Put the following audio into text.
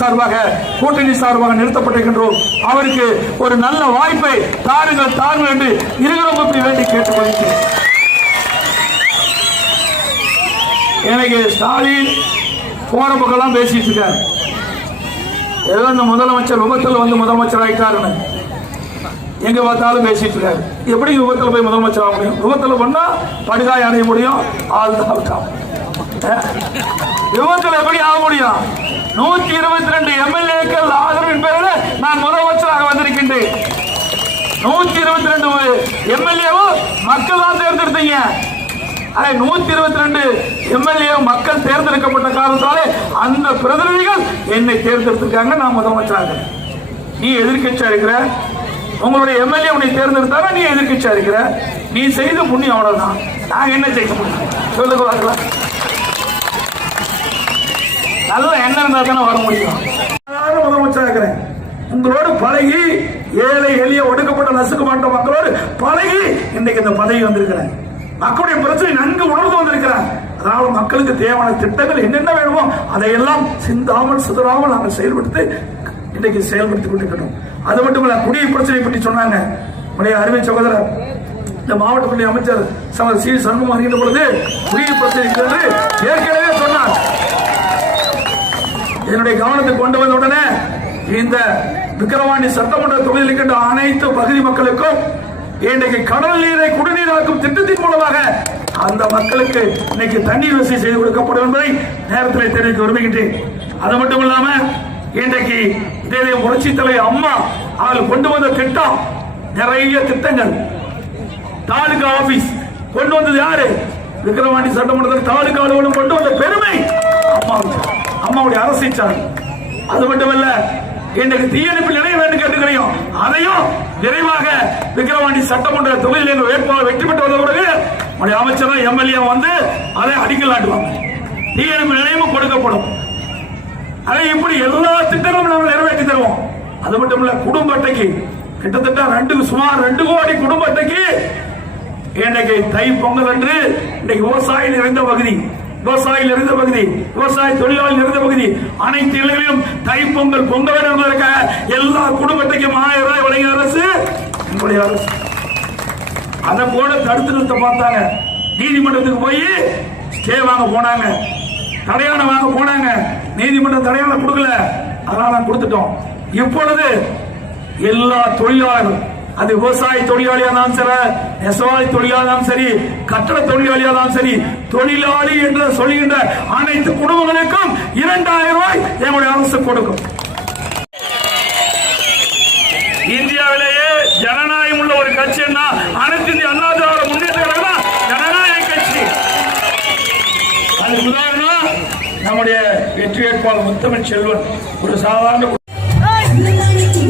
சார்பாக கூட்டணி சார்பாக நிறுத்தப்பட்டிருக்கின்றோம். அவருக்கு ஒரு நல்ல வாய்ப்பை தாருங்கள் என்று இருகரப்பை வேண்டி கேட்டுக்கொள்கிறேன். எனக்கு ஸ்டாலின் போற பக்கம் பேசிட்டு இருக்காரு. ஏதோ இந்த முதலமைச்சர் விபத்தில் வந்து முதலமைச்சர் ஆகிட்டாருன்னு எங்க பார்த்தாலும் பேசிட்டு இருக்காரு. எப்படி விபத்தில் போய் முதலமைச்சர் ஆக முடியும்? விபத்தில் பண்ணா படுகாய் அடைய முடியும், ஆள் தான் விபத்தில் எப்படி ஆக முடியும்? 122 எம்எல்ஏக்கள் ஆதரவின் பேரில் நான் முதலமைச்சராக வந்திருக்கின்றேன். 122 எம்எல்ஏவும் மக்கள் தான் தேர்ந்தெடுத்தீங்க. 122 எம்எல்ஏ மக்கள் தேர்ந்தெடுக்கப்பட்ட காரணத்தாலே அந்த பிரதிநிதிகள் என்னை தேர்ந்தெடுத்திருக்காங்க. நான் முதலமைச்சராக. நீ எதிர்கட்சியா இருக்கிற, உங்களுடைய எம்எல்ஏ உன்னை தேர்ந்தெடுத்தாங்க, நீ எதிர்கட்சியா இருக்கிற. நீ செய்த புண்ணியம் அவ்வளவுதான். நாங்க என்ன செய்ய முடியும் சொல்லுங்க. நல்ல எண்ணம் இருந்தா தானே வர முடியும். முதலமைச்சராக இருக்கிறேன். உங்களோடு பழகி ஏழை எளிய ஒடுக்கப்பட்ட நசுக்கப்பட்ட மக்களோடு பழகி இன்றைக்கு இந்த பதவி வந்திருக்கிறேன். மக்களுடைய பிரச்சனை நன்கு உணர்ந்து வந்திருக்கிறார். அதனால மக்களுக்கு தேவையான திட்டங்கள் என்னென்ன வேணுமோ அதையெல்லாம் சிந்தாமல் சிதறாமல் நாங்கள் இன்றைக்கு செயல்படுத்திக் கொண்டிருக்கிறோம். அது மட்டும் இல்ல, குடிநீர் பிரச்சனை பற்றி சொன்னாங்க. உடைய அருமை சகோதரர் இந்த மாவட்டத்துடைய அமைச்சர் சி சண்முகம் அறிந்த பொழுது குடிநீர் பிரச்சனை ஏற்கனவே சொன்னார். என்னுடைய கவனத்தை கொண்டு வந்த உடனே இந்த விக்கிரவாண்டி சட்டமன்ற தொகுதியில் இருக்கின்ற அனைத்து பகுதி மக்களுக்கும் இன்றைக்கு கடல் நீரை குடிநீராக்கும் திட்டத்தின் மூலமாக அந்த மக்களுக்கு இன்னைக்கு தண்ணீர் வசதி செய்து கொடுக்கப்படும் என்பதை நேரத்தில் தெரிவிக்க விரும்புகின்றேன். அது மட்டும் இல்லாம இன்றைக்கு இதே புரட்சி தலைவர் அம்மா அவர்கள் கொண்டு வந்த திட்டம், நிறைய திட்டங்கள். தாலுகா ஆபீஸ் கொண்டு வந்தது யாரு? விக்கிரவாண்டி சட்டமன்றத்தில் தாலுகா அலுவலகம் கொண்டு வந்த பெருமை அம்மாவுடைய அரசை சார். அது மட்டுமல்ல, இன்றைக்கு தீயணைப்பு நிலையம் வேண்டும் கேட்டுக்கிறோம். அதையும் விரைவாக விக்கிரவாண்டி சட்டமன்ற தொகுதியில் வேட்பாளர் வெற்றி பெற்று வந்த பிறகு அமைச்சர் எம்எல்ஏ வந்து அதை அடிக்கல் நாட்டுவாங்க. தீயணைப்பு நிலையமும் கொடுக்கப்படும். அதை இப்படி எல்லா திட்டங்களும் நாங்கள் நிறைவேற்றி தருவோம். அது மட்டும் இல்ல, குடும்ப அட்டைக்கு கிட்டத்தட்ட சுமார் 2 கோடி குடும்ப அட்டைக்கு இன்றைக்கு தை பொங்கல் அன்று இன்றைக்கு விவசாயிகள் நிறைந்த பகுதி, விவசாய தொழிலாளர் நிறைந்த பகுதி அனைத்து இடங்களிலும் தைப்பொங்கல் பொங்க வேண்டும் என்பதற்காக எல்லா குடும்பத்தையும் 1000 ரூபாய் வழங்கிய அரசு எங்களுடைய அரசு. அதை போல தடுத்து நிறுத்த பார்த்தாங்க. நீதிமன்றத்துக்கு போய் ஸ்டே வாங்க போனாங்க, தடையான வாங்க போனாங்க. நீதிமன்றம் தடையான கொடுக்கல, அதனால கொடுத்துட்டோம். இப்பொழுது எல்லா தொழிலாளர்கள், அது விவசாய தொழிலாளியா இருந்தாலும் சரி, நெசவாளி தொழிலாளி சரி, கட்டட தொழிலாளியா இருந்தாலும் சரி, தொழிலாளி என்று சொல்லுகின்ற அனைத்து குடும்பங்களுக்கும் 2000 ரூபாய் எங்களுடைய அரசு கொடுக்கும். இந்தியாவிலேயே ஜனநாயகம் உள்ள ஒரு கட்சி அனைத்து இந்திய அண்ணா திராவிட முன்னேற்ற கழகம் ஜனநாயக கட்சி. அதுக்கு உதாரணம் நம்முடைய வெற்றி வேட்பாளர் முத்தமிழ் செல்வன். ஒரு சாதாரண